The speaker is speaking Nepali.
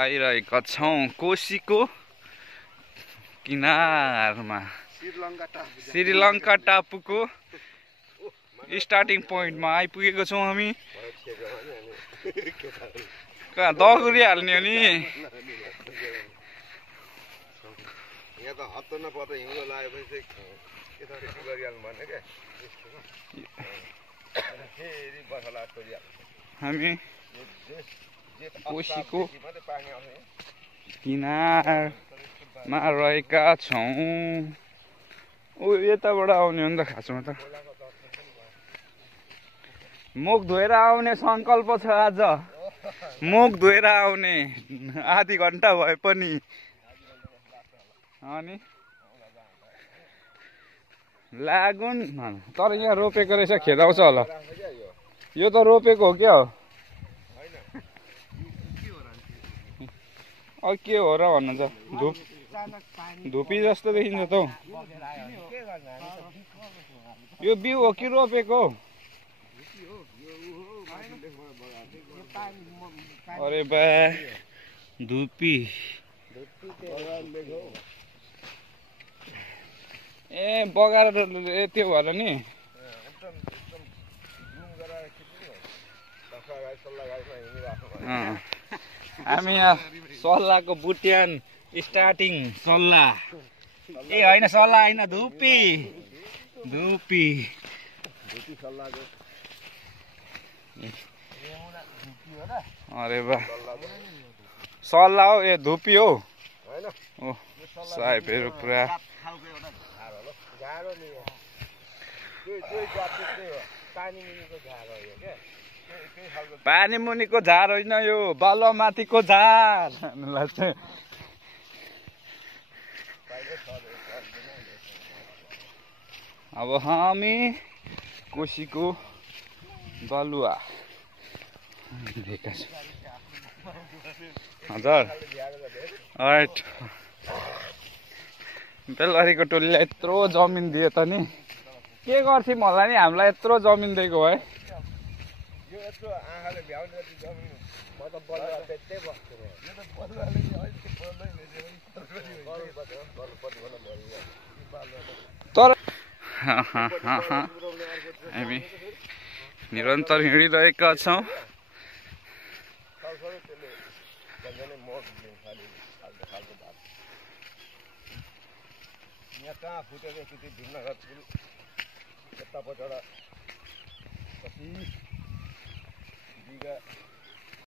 आइरहेका छौँ कोशीको किनारमा श्रीलङ्का टापुको स्टार्टिङ पोइन्टमा आइपुगेको छौँ हामी। कहाँ दगुरी हाल्ने हो नि यहाँ त हत्तो नपर्दा हिउँदो लागेपछि यताबाट के गरिहाल्नु भन्ने क्या फेरि बसला छोडिहाल्छ। हामी कोशीको किनारमा रहेका छौँ। ऊ यताबाट आउने हो नि त खासमा त। मुख धोएर आउने सङ्कल्प छ आज। मुख धोएर आउने आधी घन्टा भए पनि। अनि लागुन् तर यहाँ रोपेको रहेछ खेदाउँछ होला। यो त रोपेको हो क्या हो। के हो र भन्नु त धुपी जस्तो देखिन्छ त हौ। यो बिउ हो कि रोपेको हो? अरे बा धुपी ए बगाएर त्यो भएर नि हामी यहाँ सल्लाहको बुट्यान स्टार्टिङ सल्लाह ए होइन सल्लाह होइन धुपी धुपी अरे बा सल्लाह हो ए धुपी हो ओ साहेबहरू पुरा पानी मुनिको झार होइन यो बालुवामाथिको झार। अब हामी कोशीको बालुवा हजुर राइट बेलबारीको टोलीलाई यत्रो जमिन दियो त नि के गर्थ्यौँ होला नि हामीलाई यत्रो जमिन दिएको भए। तर हामी निरन्तर हिँडिरहेका छौँ। यहाँ कहाँ फुटेर यति भिन्न यतापट्टिबाट कति बिघा